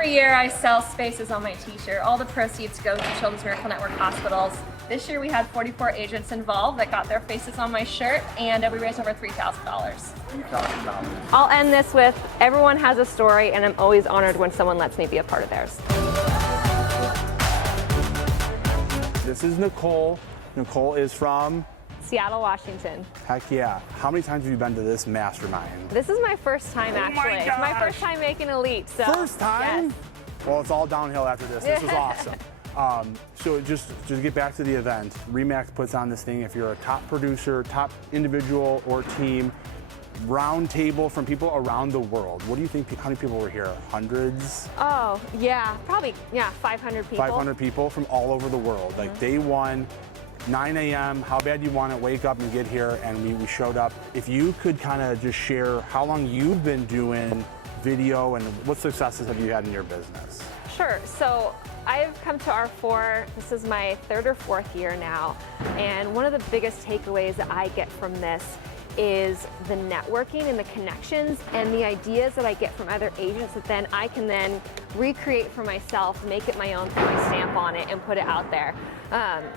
every year I sell spaces on my t-shirt. All the proceeds go to Children's Miracle Network hospitals. This year we had 44 agents involved that got their faces on my shirt, and we raised over $3,000. $3,000. I'll end this with, everyone has a story, and I'm always honored when someone lets me be a part of theirs. This is Nicole. Nicole is from? Seattle, Washington. Heck yeah. How many times have you been to this mastermind? This is my first time, actually. It's my first time making Elite. So. First time? Yes. Well, it's all downhill after this. This was awesome. So just to get back to the event, Remax puts on this thing. If you're a top producer, top individual or team, round table from people around the world. What do you think, how many people were here? Hundreds? Oh, yeah, probably, 500 people. 500 people from all over the world. Like day one, 9 a.m., how bad you want it, wake up and get here, and we showed up. If you could kind of just share how long you've been doing video and what successes have you had in your business? Sure, so I've come to R4, this is my third or fourth year now, and one of the biggest takeaways that I get from this is the networking and the connections and the ideas that I get from other agents that then I can then recreate for myself, make it my own, put my stamp on it, and put it out there.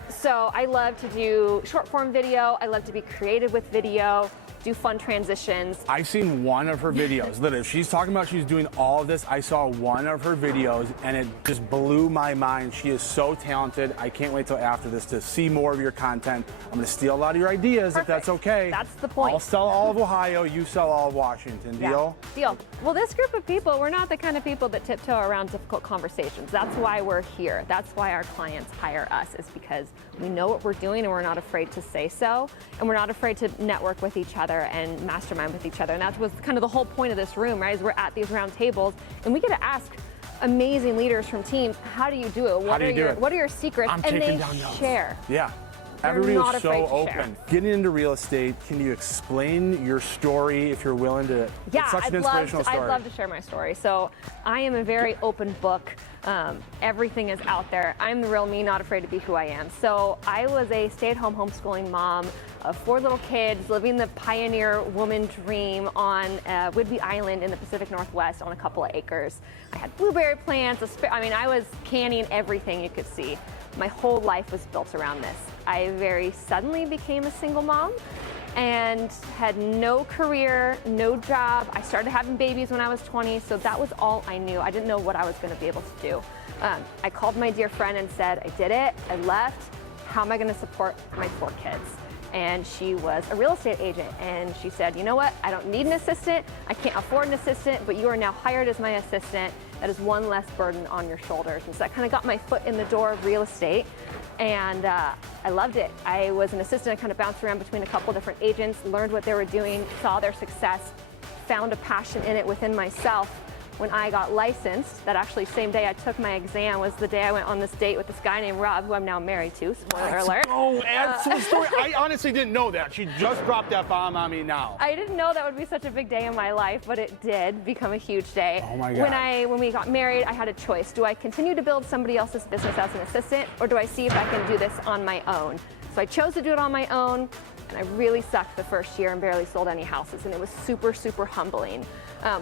So I love to do short form video, I love to be creative with video, do fun transitions. I've seen one of her videos. Literally, if she's talking about she's doing all of this, I saw one of her videos and it just blew my mind. She is so talented. I can't wait till after this to see more of your content. I'm gonna steal a lot of your ideas. Perfect. If that's okay. That's the point. I'll sell all of Ohio, you sell all of Washington. Deal? Yeah. Deal. Well, this group of people, we're not the kind of people that tiptoe around difficult conversations. That's why we're here. That's why our clients hire us, is because we know what we're doing and we're not afraid to say so. And we're not afraid to network with each other and mastermind with each other. And that was kind of the whole point of this room, right? Is we're at these round tables and we get to ask amazing leaders from teams, how do you do it? What are your secrets? And they share. Yeah. They're Everybody not was so afraid to open. share. Getting into real estate, can you explain your story if you're willing to? Yeah, it's such an inspirational story. I'd love to share my story. So I am a very open book. Everything is out there. I'm the real me, not afraid to be who I am. So I was a stay-at-home homeschooling mom of 4 little kids, living the pioneer woman dream on Whidbey Island in the Pacific Northwest on a couple of acres. I had blueberry plants, I was canning everything you could see. My whole life was built around this. I very suddenly became a single mom and had no career, no job. I started having babies when I was 20, so that was all I knew. I didn't know what I was gonna be able to do. I called my dear friend and said, I did it, I left, how am I gonna support my 4 kids? And she was a real estate agent, and she said, you know what, I don't need an assistant, I can't afford an assistant, but you are now hired as my assistant. That is one less burden on your shoulders. And so that kind of got my foot in the door of real estate, and I loved it. I was an assistant, I kind of bounced around between a couple different agents, learned what they were doing, saw their success, found a passion in it within myself. When I got licensed, that actually same day I took my exam was the day I went on this date with this guy named Rob, who I'm now married to, spoiler alert. Oh, add to the story. I honestly didn't know that. She just dropped that bomb on me now. I didn't know that would be such a big day in my life, but it did become a huge day. Oh my God. When we got married, I had a choice. Do I continue to build somebody else's business as an assistant, or do I see if I can do this on my own? So I chose to do it on my own, and I really sucked the first year and barely sold any houses, and it was super, super humbling.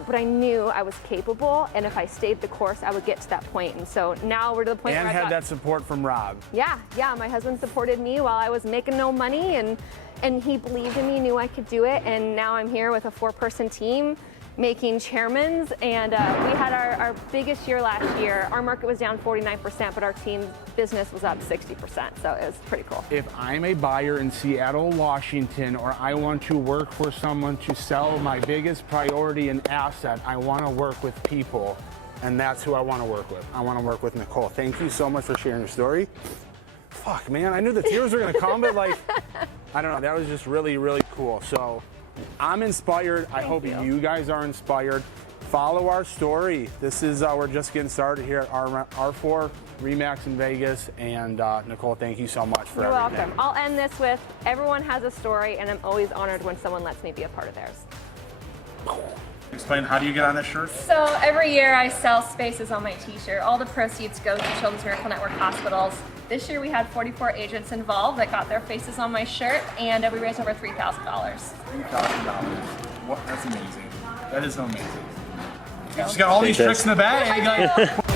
But I knew I was capable, and if I stayed the course, I would get to that point. And so now we're to the point where I had that support from Rob. Yeah, my husband supported me while I was making no money, and he believed in me, knew I could do it, and now I'm here with a 4-person team making chairmans, and we had our biggest year last year. Our market was down 49%, but our team business was up 60%, so it was pretty cool. If I'm a buyer in Seattle, Washington, or I want to work for someone to sell my biggest priority and asset, I want to work with people, and that's who I want to work with. I want to work with Nicole. Thank you so much for sharing your story. Fuck, man, I knew the tears were going to come, but like, I don't know, that was just really, really cool. So I'm inspired. I hope you guys are inspired. Follow our story. This is, we're just getting started here at R4 Remax in Vegas. And Nicole, thank you so much for everything. You're welcome. I'll end this with, everyone has a story, and I'm always honored when someone lets me be a part of theirs. Explain, how do you get on this shirt? So every year I sell spaces on my t-shirt. All the proceeds go to Children's Miracle Network hospitals. This year we had 44 agents involved that got their faces on my shirt, and we raised over $3,000. $3,000. What? That's amazing. That is amazing. She's got all these Take tricks in the bag. I do.